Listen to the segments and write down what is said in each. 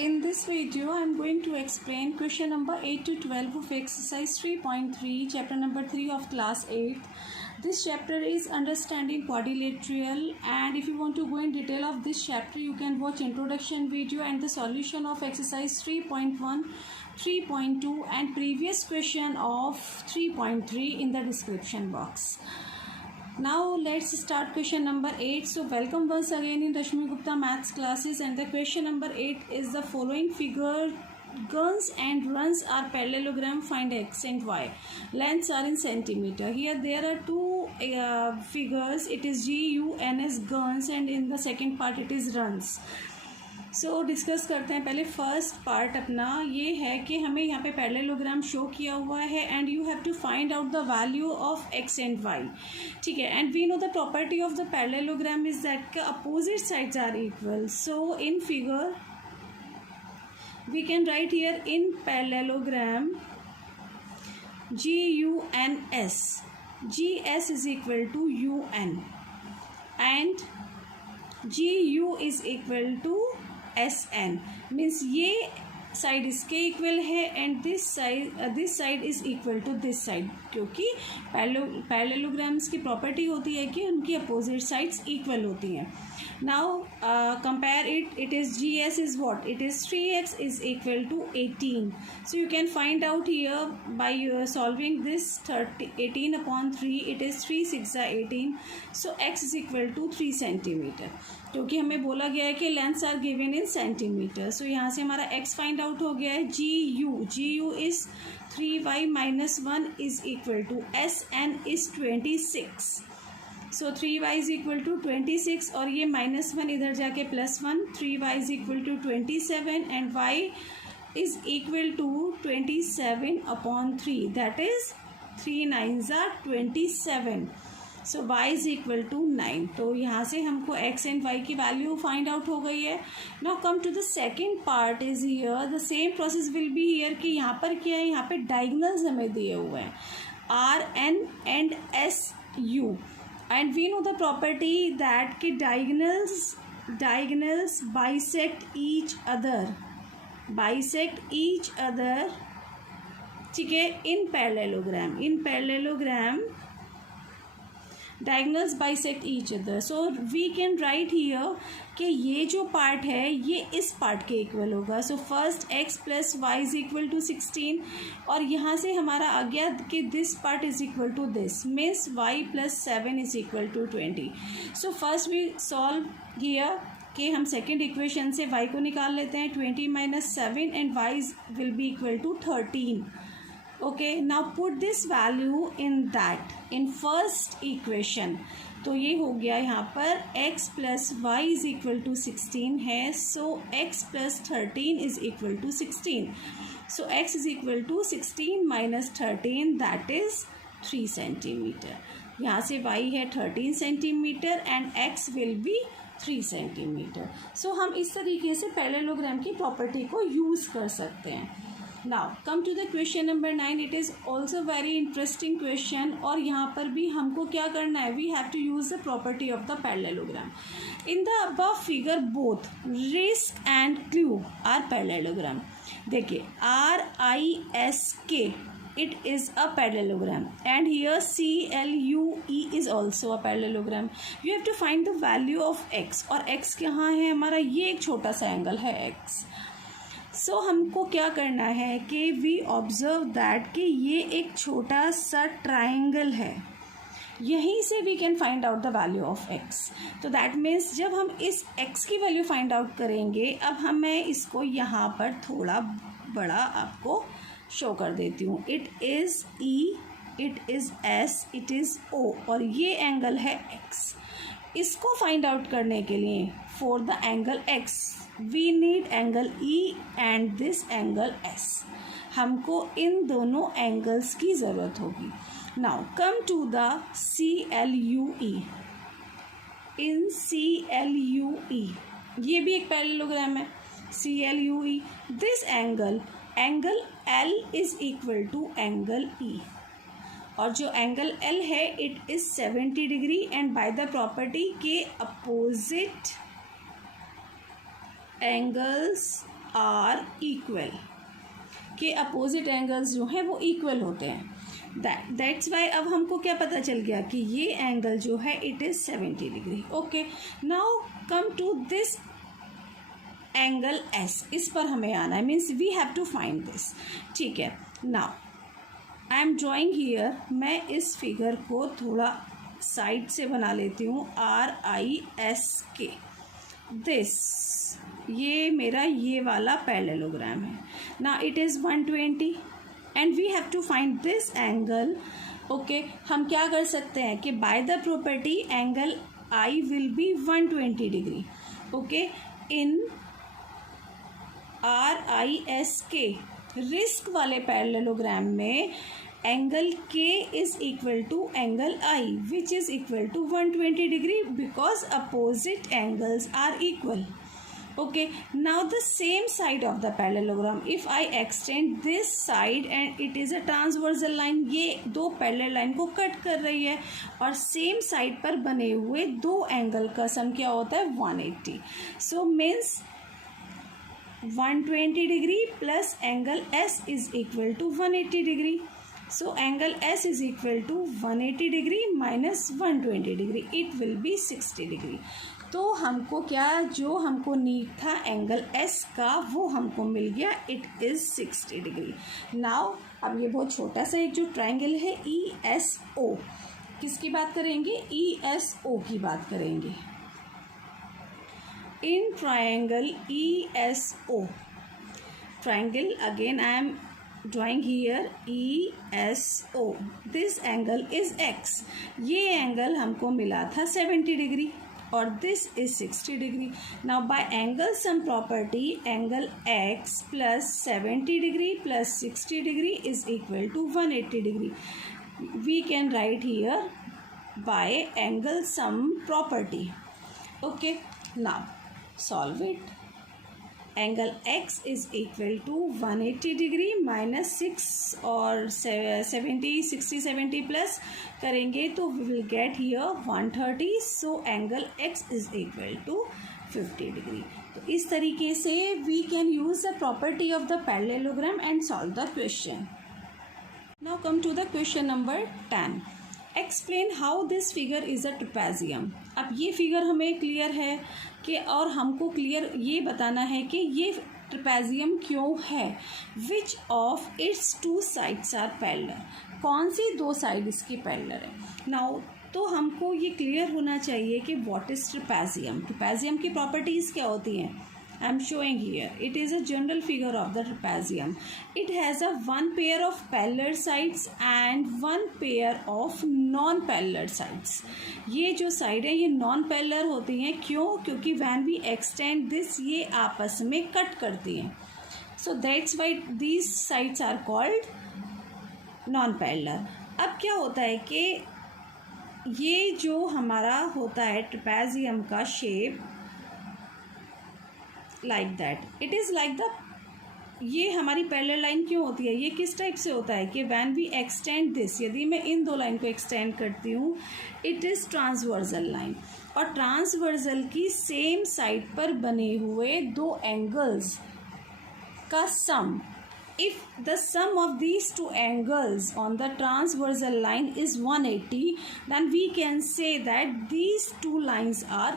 In this video, I am going to explain question number 8 to 12 of exercise 3.3, chapter number 3 of class 8. This chapter is understanding quadrilateral, and if you want to go in detail of this chapter, you can watch introduction video and the solution of exercise 3.1, 3.2 and previous question of 3.3 in the description box. Now let's start question number 8. So welcome once again in Rashmi Gupta maths classes, and the question number 8 is the following figure: guns and runs are parallelogram, find x and y. Lengths are in centimeter. Here there are two figures. It is GUNS guns and in the second part it is runs. So discuss करते हैं. पहले first part अपना ये है कि हमें यहाँ पे पैरेललोग्राम शो किया हुआ है and you have to find out the value of x and y. ठीक है, and we know the property of the parallelogram is that का opposite sides are equal. So in figure we can write here in parallelogram GUNS. GS is equal to UN and GU is equal to SN. Means ये side इसके equal है and this side is equal to this side, क्योंकि parallelograms की property होती है कि उनकी opposite sides equal होती हैं. Now compare it is GS is what? It is 3x is equal to 18. So you can find out here by solving this 18/3. It is 3 6 18. So x is equal to 3 centimetre, क्योंकि हमें बोला गया है कि lengths are given in centimetre. So यहाँ से हमारा x find out हो गया है. GU is 3y - 1 is equal to SN is 26. So 3y is equal to 26 और ये -1 इधर जाके +1. 3y is equal to 27 and y is equal to 27/3. That is 3 9s are 27. So y is equal to 9. तो यहाँ से हमको x एंड y की वैल्यू फाइंड आउट हो गई है. Now come to the second part is here the same process will be here कि यहाँ पर क्या है, यहाँ पे डायगोनल्स हमें दिए हुए हैं RN and SU and we know the property that कि डायगोनल्स बाइसेक्ट ईच अदर. ठीक है, in parallelogram diagonals bisect each other. So we can write here कि ये जो पार्ट है ये इस पार्ट के इक्वल होगा. So first x + y is equal to 16 और यहाँ से हमारा आ गया कि this part is equal to this, means y + 7 is equal to 20. So first we solve here कि हम सेकेंड इक्वेशन से y को निकाल लेते हैं. 20 - 7 and y will be equal to 13. Okay, now put this value in first equation. तो ये हो गया यहाँ पर x + y is equal to 16 है. So x + 13 is equal to 16. So x is equal to 16 - 13 that is 3 centimetre. यहाँ से y है 13 centimetre and x will be 3 centimetre. So हम इस तरीके से पैरेललोग्राम की प्रॉपर्टी को यूज़ कर सकते हैं. Now come to the question number 9. It is also very interesting question और यहाँ पर भी हमको क्या करना है, we have to use the property of the parallelogram. In the above figure both risk and clue are parallelogram. देखिए RISK it is a parallelogram and here CLUE is also a parallelogram. You have to find the value of x और x कहाँ है हमारा, ये एक छोटा सा angle है x. सो हमको क्या करना है कि वी ऑब्जर्व दैट कि ये एक छोटा सा ट्राइंगल है, यहीं से we can find out the value of x. तो दैट मीन्स जब हम इस एक्स की वैल्यू फाइंड आउट करेंगे, अब मैं इसको यहाँ पर थोड़ा बड़ा आपको शो कर देती हूँ. It is E, it is S, it is O और ये एंगल है x. इसको फाइंड आउट करने के लिए for the angle x we need angle E and this angle S. हमको इन दोनों एंगल्स की ज़रूरत होगी. Now come to the CLUE. In CLUE ये भी एक पैरेललोग्राम है. CLUE this angle L is equal to angle E और जो एंगल L है it is 70 degree and by the property के अपोजिट angles आर इक्वल, के अपोजिट एंगल्स जो हैं वो इक्वल होते हैं. दैट्स वाई अब हमको क्या पता चल गया कि ये एंगल जो है it is 70 degree. Okay, now come to this angle S, इस पर हमें आना है, means we have to find this. ठीक है, now I am drawing here. मैं इस फिगर को थोड़ा साइड से बना लेती हूँ. RISK, दिस, ये मेरा ये वाला पैरेललोग्राम है. Now it is 120 and we have to find this angle. Okay, हम क्या कर सकते हैं कि by the property angle I will be 120 degree. Okay, in RISK risk वाले पैरेललोग्राम में angle K is equal to angle I which is equal to 120 degree because opposite angles are equal. Okay, now the same side of the parallelogram, if I extend this side and it is a transversal line, ये दो parallel line को cut कर रही है और same side पर बने हुए दो एंगल का सम क्या होता है 180. So means 120 degree plus angle S is equal to 180 degree. So angle S is equal to 180 degree minus 120 degree, it will be 60 degree. तो हमको क्या, जो हमको नीड था एंगल S का वो हमको मिल गया, इट इज़ 60 डिग्री. नाउ अब ये बहुत छोटा सा एक जो ट्रायंगल है ESO, किसकी बात करेंगे, ESO की बात करेंगे. In triangle ESO, triangle again I am drawing here ESO, this angle is X. ये एंगल हमको मिला था 70 डिग्री और this is 60 degree. Now by angle sum property angle X plus 70 degree plus 60 degree is equal to 180 degree. We can write here by angle sum property. Okay, now solve it. Angle X is equal to 180 degree minus 6 और 70 60 70 plus करेंगे तो we will get here 130. So angle X is equal to 50 degree. तो इस तरीके से we can use the property of the parallelogram and solve the question. Now come to the question number 10. Explain how this figure is a trapezium. अब ये figure हमें clear है कि, और हमको क्लियर ये बताना है कि ये ट्रेपेजियम क्यों है. Which of its two sides are parallel, कौन सी दो साइड इसकी पैरेलल है. नाउ तो हमको ये क्लियर होना चाहिए कि व्हाट इज़ ट्रेपेजियम. ट्रेपेजियम की प्रॉपर्टीज़ क्या होती हैं. I am showing here. It is a general figure of the trapezium. It has a one pair of parallel sides and one pair of non-parallel sides. ये जो side है ये non parallel होती हैं. क्यों, क्योंकि when we extend this ये आपस में कट करती हैं. So that's why these sides are called non-parallel. अब क्या होता है कि ये जो हमारा होता है ट्रेपेजियम का shape like that, it is like the, ये हमारी पैरेलल लाइन क्यों होती है, ये किस टाइप से होता है कि व्हेन वी एक्सटेंड दिस, यदि मैं इन दो लाइन को एक्सटेंड करती हूँ, इट इज़ ट्रांसवर्सल लाइन. और ट्रांसवर्सल की सेम साइड पर बने हुए दो एंगल्स का सम, if the sum of these two angles on the transversal line is 180, then we can say that these two lines are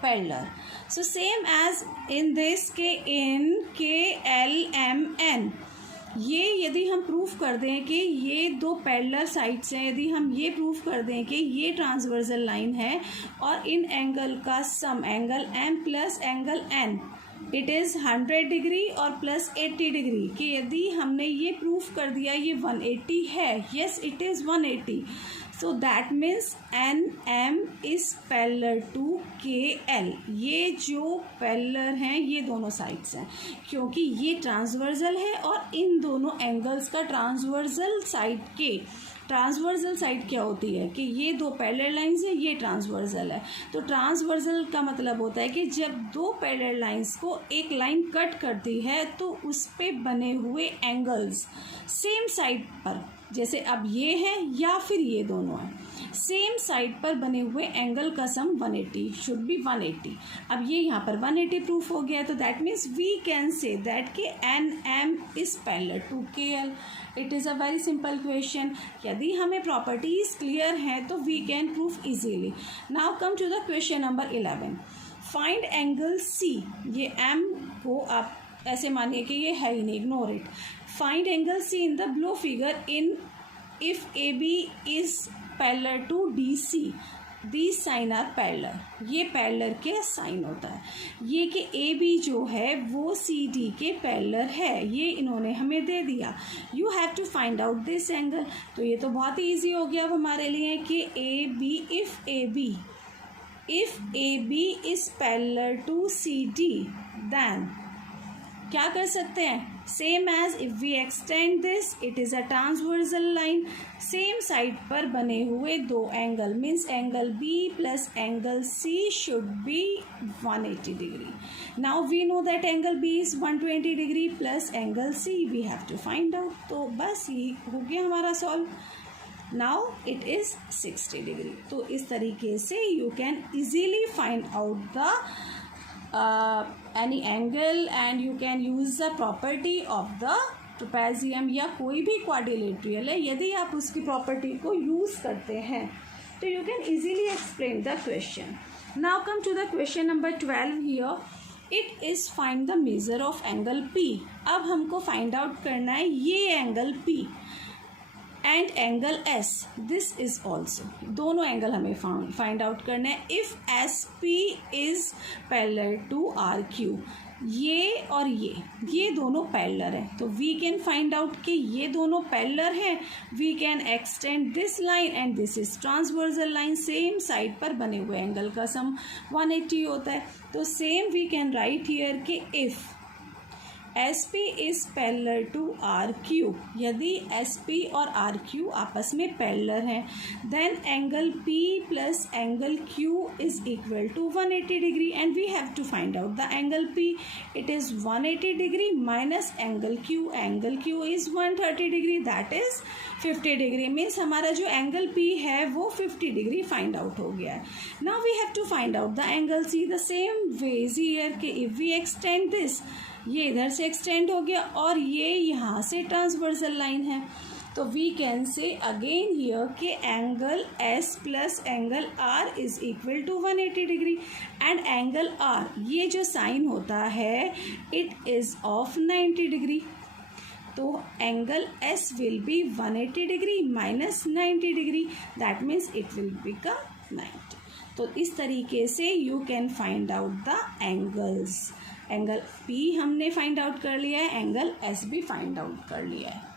parallel. So same as in this के in KLMN, ये यदि हम proof कर दें कि ये दो पैरेलल साइड्स हैं, यदि हम ये प्रूफ कर दें कि ये ट्रांसवर्सल लाइन है और इन एंगल का sum angle M plus angle N it is 100 degree और प्लस 80 डिग्री, कि यदि हमने ये प्रूफ कर दिया ये 180 है, yes it is 180, so that means NM is parallel to KL. ये जो पैरेलल हैं ये दोनों साइड्स हैं, क्योंकि ये ट्रांसवर्सल है और इन दोनों एंगल्स का ट्रांसवर्सल साइड क्या होती है कि ये दो पैरेलल लाइंस हैं, ये ट्रांसवर्सल है. तो ट्रांसवर्सल का मतलब होता है कि जब दो पैरेलल लाइंस को एक लाइन कट करती है तो उस पे बने हुए एंगल्स सेम साइड पर, जैसे अब ये है या फिर ये दोनों हैं, सेम साइड पर बने हुए एंगल का सम 180 शुड बी 180। अब ये यहाँ पर 180 प्रूफ हो गया, तो that means we can say that कि N M is parallel to K L. It is a very simple question. यदि हमें प्रॉपर्टीज क्लियर हैं तो we can proof easily. Now come to the question number 11। Find angle C. ये M को आप ऐसे मानिए कि ये है ही नहीं, ignore it. Find angle C in the below figure in if A B is parallel to D C. These sign are parallel. ये पैरेलल के साइन होता है। ये कि ए बी जो है वो सी डी के पैरेलल है, ये इन्होंने हमें दे दिया। You have to find out this angle. तो ये तो बहुत ही ईजी हो गया अब हमारे लिए कि A B if A B is parallel to C D, then क्या कर सकते हैं? Same as if we extend this, it is a transversal line. Same side पर बने हुए दो angle means angle B plus angle C should be 180 degree. Now we know that angle B is 120 degree plus angle C we have to find out. तो बस ये हो गया हमारा solve. Now it is 60 degree. तो इस तरीके से you can easily find out the any angle and you can use the property of the trapezium या कोई भी quadrilateral है, यदि आप उसकी प्रॉपर्टी को यूज़ करते हैं तो you can easily explain the question. Now come to the question number 12 here. It is find the measure of angle P. अब हमको find out करना है ये angle P and angle S, this is also, दोनों angle हमें find out करना है। If S P is parallel to R Q, ये और ये दोनों पैरेलल हैं, तो वी कैन फाइंड आउट कि ये दोनों पैरेलल हैं। We can extend this line and this is transversal line. Same side पर बने हुए एंगल का सम 180 होता है। तो same we can write here कि if SP is parallel to RQ, यदि SP और RQ आपस में पैरेलल हैं, then angle P plus angle Q is equal to 180 degree and we have to find out the angle P। It is 180 degree minus angle Q, angle Q is 130 degree, that is 50 degree. Means हमारा जो angle P है वो 50 degree find out हो गया है। Now we have to find out the angle C the same ways here कि if we extend this, ये इधर से एक्सटेंड हो गया और ये यहाँ से ट्रांसवर्सल लाइन है, तो we can say again here कि angle S plus angle R is equal to 180 degree and angle R, ये जो साइन होता है इट इज़ ऑफ 90 डिग्री। तो angle S will be 180 degree minus 90 degree, that means it will become 90। तो इस तरीके से you can find out the angles. Angle P हमने फाइंड आउट कर लिया है, एंगल S भी फाइंड आउट कर लिया है।